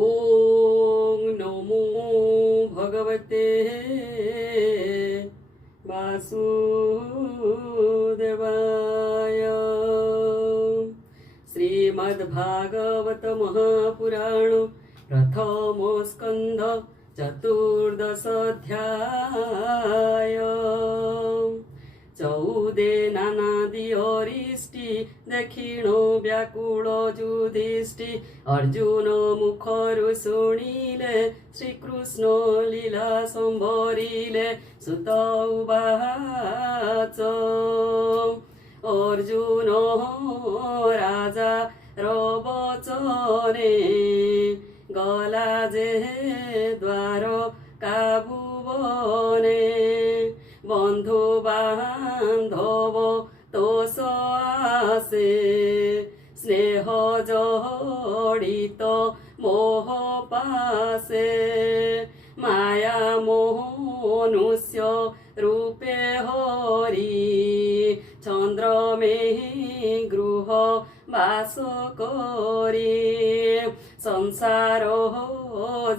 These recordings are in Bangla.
ॐ नमो भगवते वासुदेवाय। श्रीमद्भागवत महापुराण प्रथम स्कंध चतुर्दश अध्याय। चौदे नानादि अरिष्टि देखिणो व्याकुल युधिष्ठि अर्जुन मुखरु शुणिले श्रीकृष्ण लीला संभरिले सुत उवाच अर्जुन राजा वचने गला जे द्वार काभुवने बंधु बांधव तोष आसे स्नेह जड़ित मोह पासे माया मनुष्य रूपे हरि चंद्र में गृह बास करी संसार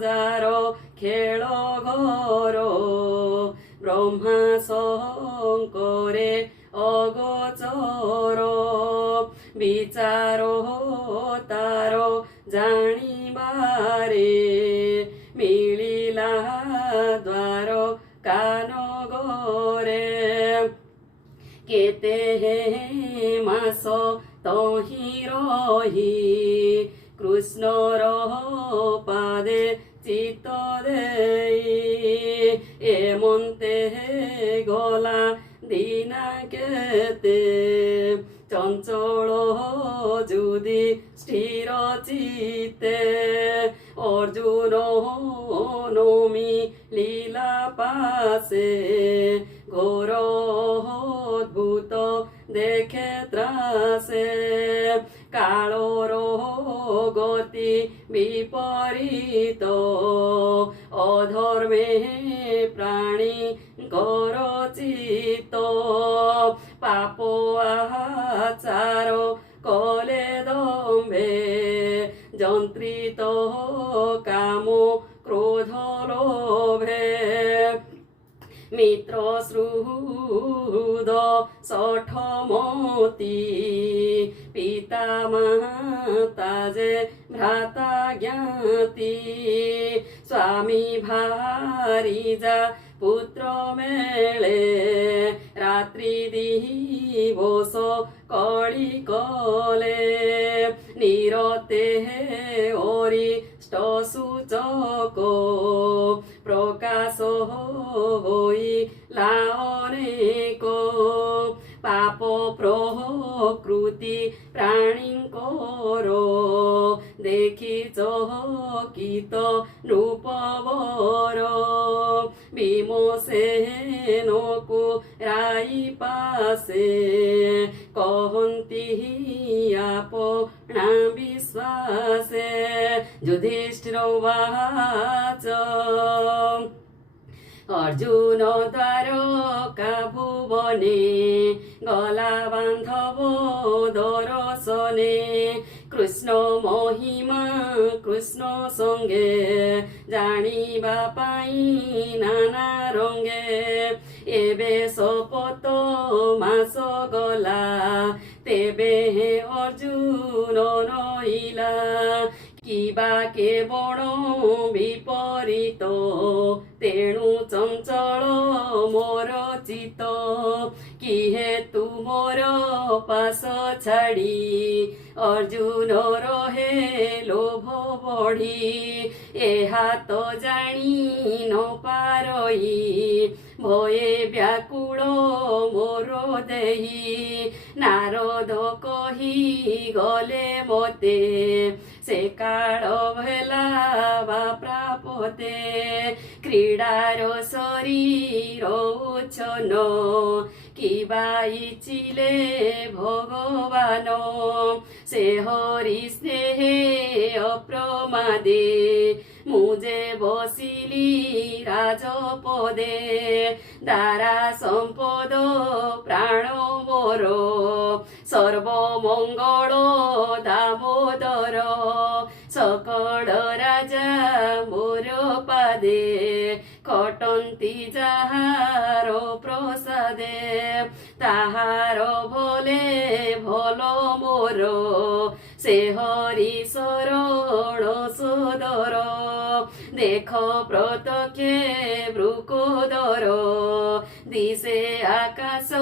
जार खेल घर ब्रह्मा शंकरे अगोचर विचार तार जानिबारे मिलिला द्वार कानगरे केते मास तहि रही कृष्णर पादे चित्त देई एमन्ते गला दीना केते चंचल जुदि स्थिर चित्ते अर्जुन नमी लीला पासे घोर अद्भुत देखे त्रासे कालोर गति विपरीत अधर्मे प्राणी चित्त पाप आचार कले दम्भे जंत्रित काम क्रोध लोभे मित्र श्रुद सठमती पिता माता जे भ्राता ज्ञाति स्वामी भारीजा पुत्र मेले रात्रि दिवस कली कले निरते अरिष्ट सूचक प्रकाश होइला अनेक पाप प्रकृति प्राणींकर देखि चकित नृपवर विमोसेनकु राई पासे कहन्ति आपणा विश्वासे युधिष्ठिर उवाच अर्जुन द्वारका भुवने गला बांधव दर्शने कृष्ण महिमा कृष्ण संगे जानिबा पाई नाना रंगे एबे शपथ मास गला तेबे अर्जुन नइला किबा केवल विपरीत तेणु चंचल मोर चित कि हेतु मोर पास छाड़ी अर्जुन रहे लोभ बढ़ी एहा तो जानी न पारई भये व्याकुल मोर देही नारद कही गले मते से काल भेला बा प्रापते क्रीडार शरीर उच्छन किबा इचिले भगवान से हरि स्नेहे अप्रमादे मुझे बसिली राजपदे दारा संपद प्राण मोर सर्वमंगल दामोदर सकल राजा मोर पादे खटन्ती जाहार प्रसादे ताहार भले भल मोर से हरि शरण सोदर देख प्रत्यक्षे ब्रुकोदर दिशे आकाश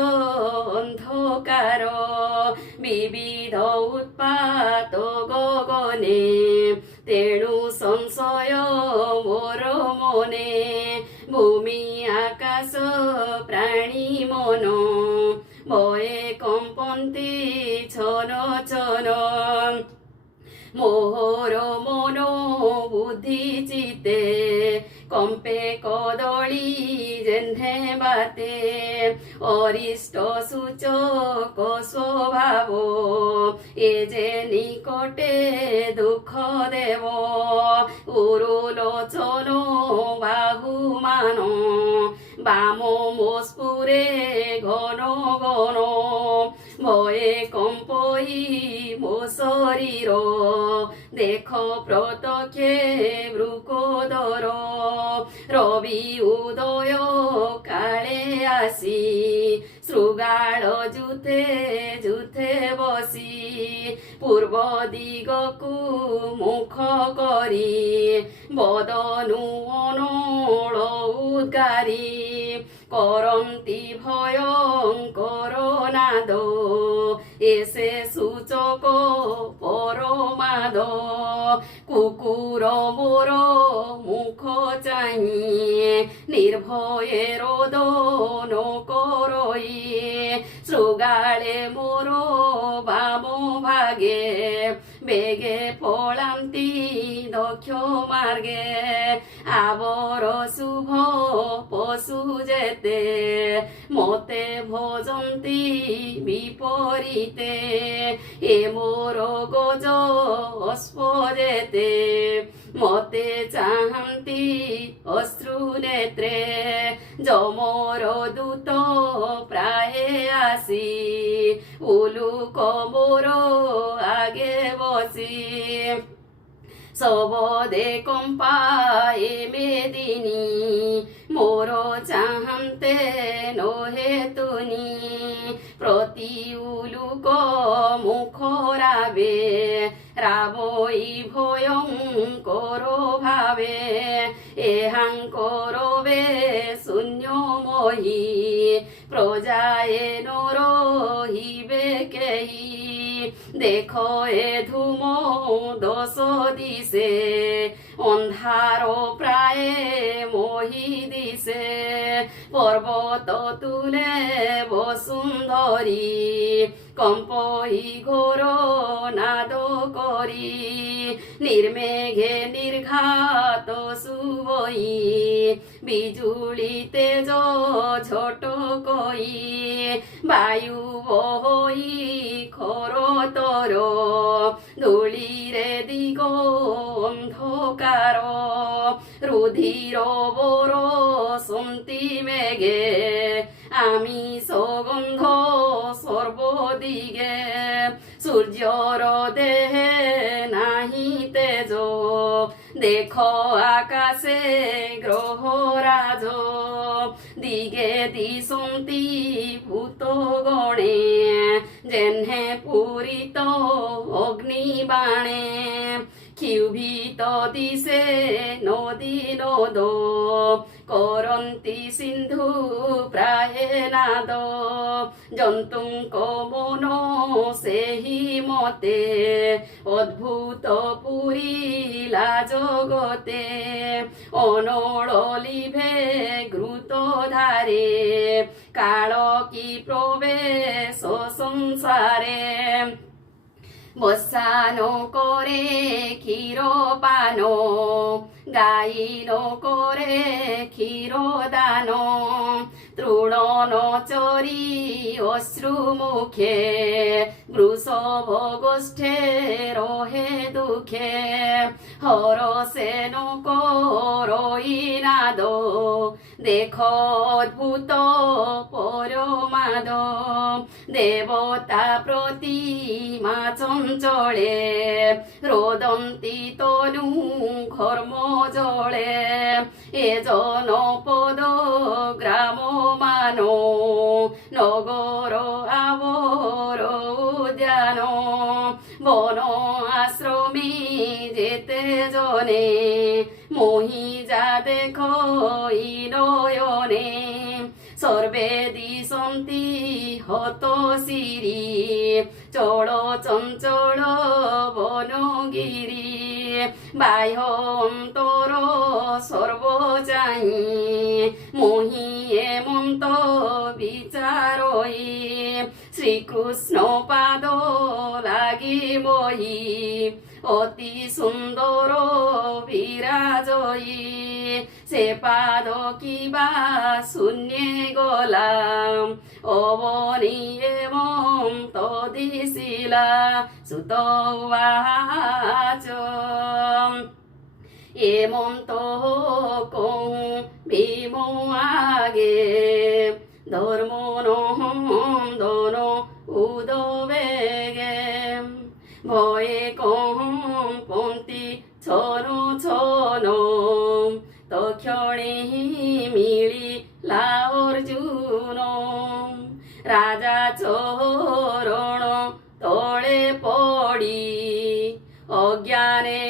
अंधकार विविध उत्पात गगने तेणु संशय मोर मने भूमि आकाश प्राणी मन भये कम्पन्ति छन छन मोहर मन बुद्धि चिते कम्पे कदली जेन्हे बाते अरिष्ट सूचक स्वभाव ए जे निकटे दुख देव उरुलोचन बाहुमान बाम मोस्पुरे घन घन भये कम्पई मो शरीर देख प्रत्यक्षे ब्रुकोदर रवि उदय काले आसी शृगाल जुथे जुथे बसी पूर्व दिगकु मुख करी बदनु अनल उद्गारी करन्ति भयंकर नाद एसे सूचक परमाद कुकुर मोर मुख चाहि निर्भये रोदन करई शृगाले मोर बाम भागे बेगे पलान्ति दक्ष मार्गे आवर शुभ पशु जेते मते भजन्ति विपरीते ए मोर गज अश्व जेते मते चाहन्ति अश्रु नेत्रे जमर दूत प्राये आसी उलुक मोर आगे बसी सबदे कम्पाए मेदिनी मोर चाहन्ते नहे तुनी प्रति उलुक मुख रावे रावई भयंकर भावे एहांकर वे शून्यमयी प्रजाए न रहिबे केही देख ए धूम दश दिशे अंधार प्राय मोहि दिशे पर्वत तुले बसुंधरी कम्पई घोर नाद करी निर्मेघे निर्घात सुबई बिजुली तेज झटकई वायु बहई खरतर धूलिरे दिग अंधकार रुधिर बर सन्ति मेघे आमिष गन्ध सर्वदिगे सूर्यर देहे नाही तेज देख आकाशे ग्रहराज दिगे दिशन्ति भूतगणे जेन्हे पूरित अग्निबाणे क्षुभित दिशे नदी नद करन्ति सिन्धु प्राये नाद जन्तुंक मन सेहि मते अद्भुत पुरीला जगते अनल लिभे घृत धारे काल की प्रवेश संसारे बसानो करे क्षीरपानो गाई नो करे क्षीरदानो तृण न चरी अश्रुमुखे वृषभ गोष्ठे रहे दुखे हरसे न करई नाद देख अद्भुत परमाद দেবতা প্রতিমা চঞ্চলে রোদন্তি তনু ঘর্ম জলে এ জনপদ গ্রাম মানো নগর আবর উদ্যান বন আশ্রমে যেতে জনে মহিজা দেখো নয়নে সর্বে দিশন্তি হত শিরি চল চঞ্চল বনগিরি বাহ্য অন্তর সর্বচাই মহি এমন্ত বিচারই শ্রীকৃষ্ণ পাদ লাগি বহি অতি সুন্দর বিরাজয়ী সে পাদ কিবা শূন্যে গলাম অবনি এমন্ত দিশিলা সুত উবাচ এমন্ত কহু ভীম আগে ধর্ম নন্দন উদবেগে ভয়ে কহম পন্থী ছনো ছনো তক্ষণে মিলিলা অর্জুন রাজা চরণ তলে পড়ি অজ্ঞানে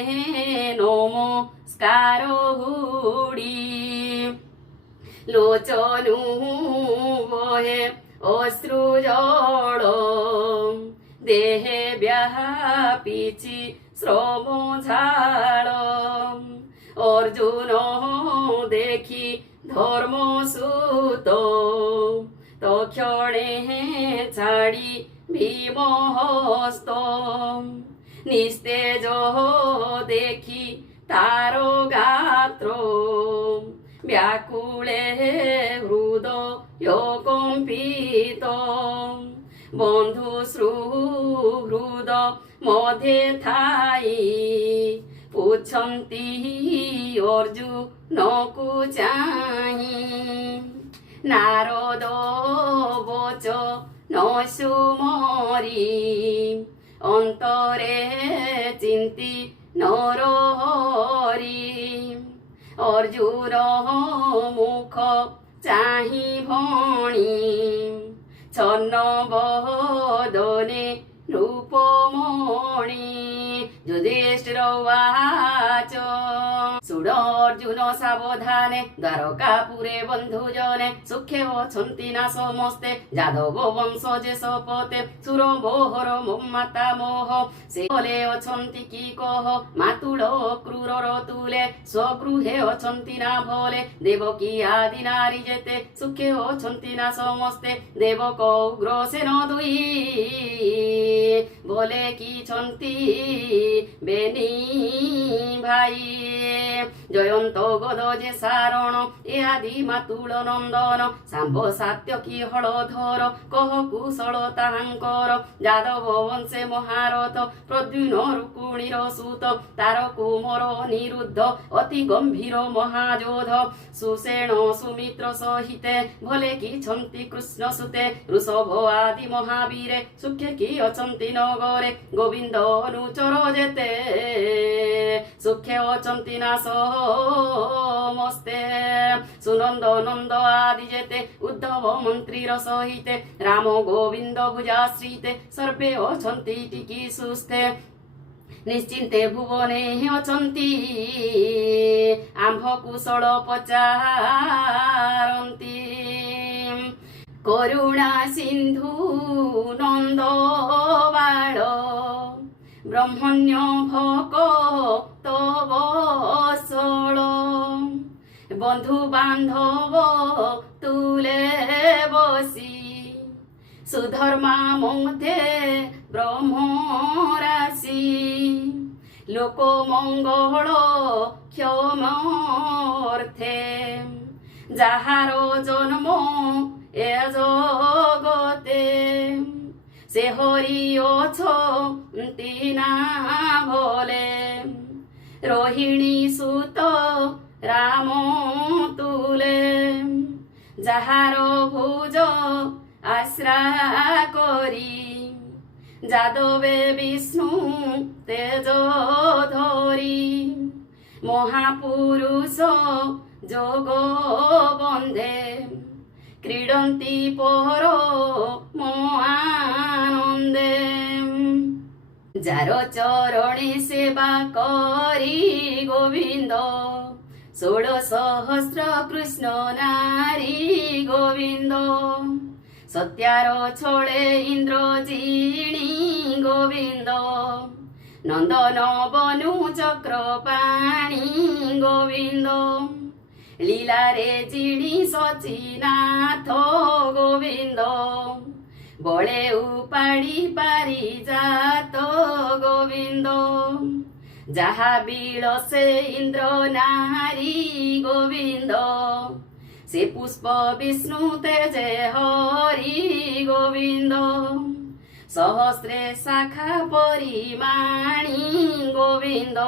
নমস্কার হুড়ি লোচনু বহে অশ্রু জল দেহে ব্যাপিছি শ্রম ঝাড় অর্জুন দেখি ধর্ম সুত তক্ষণে ছাড়ি ভীম হস্ত নিস্তেজ দেখি তার গাত্র ব্যাকুলে হৃদয় কম্পিত বন্ধু সুহৃদ মধ্যে থাই পুছন্তি অর্জুনকু চাহি নারদ বচ নসুমরি অন্তরে চিন্তি নরহরি অর্জুন মুখ চাহি ভণি ছন্ন বদনে রূপমণি যুধিষ্ঠির উবাচ শুণ অর্জুন সাবধানে দ্বারকাপুরে বন্ধুজনে সুখে অছন্তি না সমস্তে যাদব বংশ যে সপতে সুর মোহর মাতা মোহ সে বলে অছন্তি কি কহ মাতুল ক্রূরর তুলে স্বগৃহে অছন্তি না ভলে দেবকী আদি নারী যেতে সুখে অছন্তি না সমস্তে দেবক উগ্রসেন দুই বলে কি ছন্তি বেনি ভাই জয়ন্ত গদ যে সারণ এ আদি মাতুল নন্দন শাম্ভ সাত্য কি হলধর কহ কুশল তাহাঙ্কর যাদব বংশে মহারথ প্রদ্যুন রুকুণীর সুত তার কুমর নিরুদ্ধ অতি গম্ভীর মহাযোধ সুষেণ সুমিত্র সহিতে ভলে কি ছন্তি কৃষ্ণ সুতে ঋষভ আদি মহাবীরে সুখে কি অছন্তি নগরে গোবিন্দ অনুচর যেতে সুখে অছন্তি না সমস্তে সুনন্দ নন্দ আদি যেতে উদ্ধব মন্ত্রীর সহিতে রাম গোবিন্দ ভুজাশ্রিতে সর্বে অছন্তি টিকি সুস্থে নিশ্চিন্তে ভুবনে অছন্তি আম্ভ কুশଳ পଚାରନ୍ତି করুণা সিন্ধু নন্দ বাଳ ব্রহ্মণ্য ভকত বৎসল বন্ধু বান্ধব তুলে বসি সুধর্মা মধ্যে ব্রহ্মরাশি লোক মঙ্গল ক্ষমর্থে যাহার জন্ম এ জগতে সে হরি অছন্তি না ভলে রোহিণী সুত রাম তুলে যাহার ভুজ আশ্রা করি যাদবে বিষ্ণু তেজ ধরি মহাপুরুষ যোগ বন্ধে ক্রীড়ন্তি পর আনন্দে যার চরণে সেবা করি গোবিন্দ 16 কৃষ্ণ নারী গোবিন্দ সত্যার ছড়ে ইন্দ্র জিণী গোবিন্দ নন্দন বনু চক্র পাণী গোবিন্দ লীলারে জিণী সচিনাথ গোবিন্দ বলে উপাড়ি পারিজাত গোবিন্দ যাহা বিলসে ইন্দ্র নারী গোবিন্দ সে পুষ্প বিষ্ণু তেজে হরি গোবিন্দ সহস্রে শাখা পরিমাণী গোবিন্দ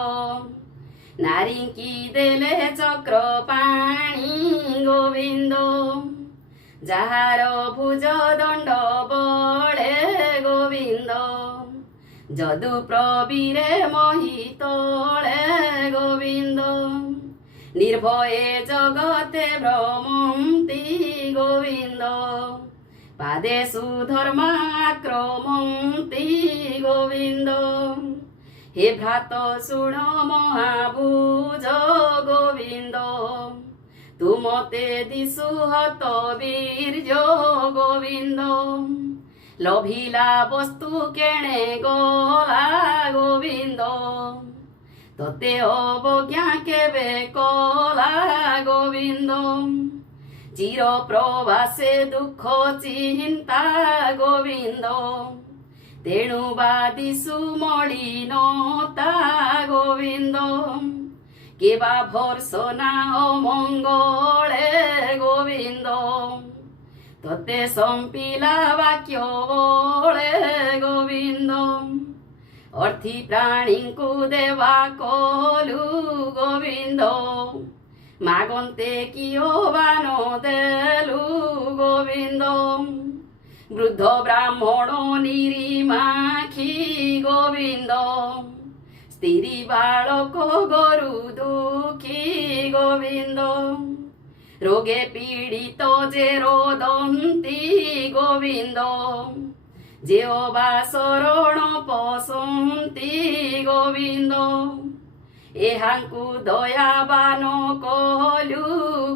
নারীঙ্কি দেলে চক্র পাণী গোবিন্দ যাহার ভুজ দণ্ড বলে গোবিন্দ যদু প্রবীরে মহিতলে গোবিন্দ নির্ভয়ে জগতে ভ্রমন্তি গোবিন্দ পাদে সুধর্মাক্রমন্তি গোবিন্দ হে ভ্রাত শুণ মহাভুজ গোবিন্দ তুমতে দিশু হত বীর্য গোবিন্দ লভিলা বস্তু কেণে গলা গোবিন্দ তোতে অবজ্ঞা কেবে কলা গোবিন্দ চির প্রবাসে দুঃখ চিন্তা গোবিন্দ তেণু বাদিসু মলিনতা গোবিন্দ কেবা ভর্সনা অমঙ্গলে গোবিন্দ তোতে সম্পিলা বাক্য বলে গোবিন্দ অর্থি প্রাণীଙ୍କୁ দেবা কলু গোবিন্দ মাগন্তে কিয় বান দেলু গোবিন্দ বৃদ্ধ ব্রাহ্মণ নিরিমাখি গোবিন্দ স্ত্রী বালক গরু দুঃখী গোবিন্দ রোগে পীড়িত যে রোদন্তি গোবিন্দ যেও বা শরণ পশন্তি গোবিন্দ এহাঙ্কু দয়াবান কলু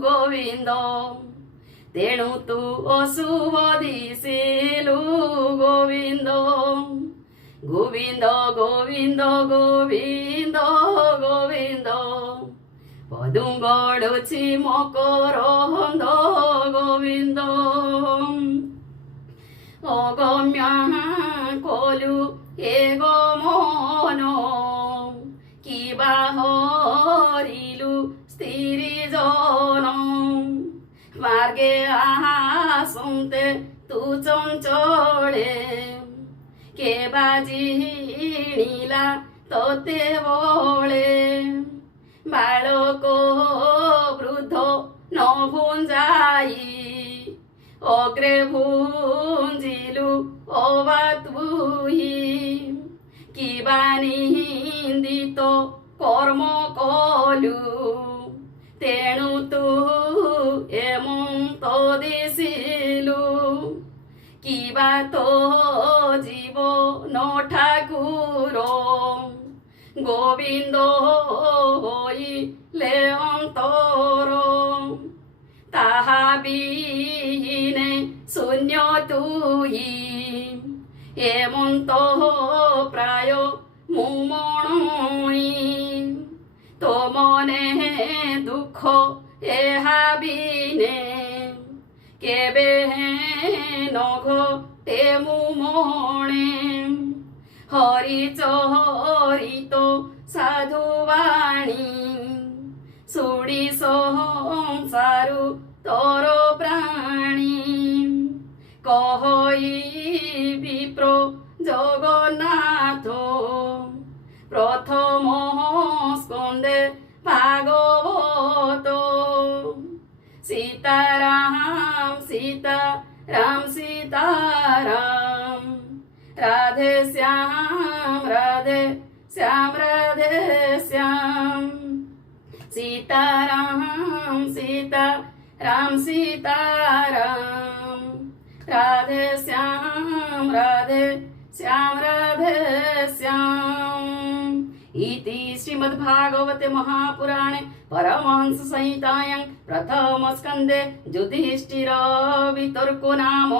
গোবিন্দ তেণু তু অশুভ দিশিলু গোবিন্দ গোবিন্দ গোবিন্দ গোবিন্দ গোবিন্দ পদুম গড়ুছি মকরন্দ গোবিন্দ অগম্য কলু এ গমন কিবা হরিলু স্ত্রী জন মার্গে আসন্তে তু চঞ্চলে কে বাজিলা তোতে বলে বালক বৃদ্ধ ন ভুঞ্জাই অগ্রে ভুঞ্জিলু অবা তুহি কিবা নিন্দিত কর্ম কলু তেণু তু এমন্ত দিশিলু কিবা তো জীব ন ঠাকুর গোবিন্দ হইলে অন্তর তাহা বিহীনে শূন্য তুই এমন্ত প্রায় মুমণি তো মনে দুঃখ এহা বিনে কেবে নঘ তে মুমণে হরি চরিত সাধুবাণী শুনি সংসারু তর প্রাণী কহই বিপ্র জগন্নাথ প্রথম স্কন্ধে ভাগবত সীতারাম সীতা राम सीताराम राधे श्याम राधे श्याम राधे श्याम सीताराम सीता राम सीताराम राधे श्याम राधे श्याम राधे श्याम इति श्रीमद्भागवते महापुराणे परमहंस संहितायां प्रथमस्कन्धे युधिष्ठिर वितर्को नाम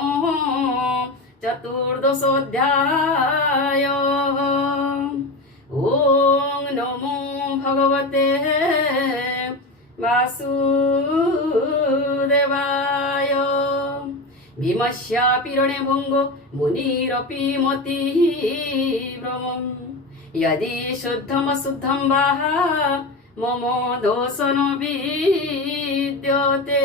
चतुर्दशोऽध्यायः। ॐ नमो भगवते वासुदेवाय। भीमस्यापि रणे भङ्गो मुनिरपि मतिभ्रमम् यदि शुद्धमशुद्धं वा मम दोषो न विद्यते।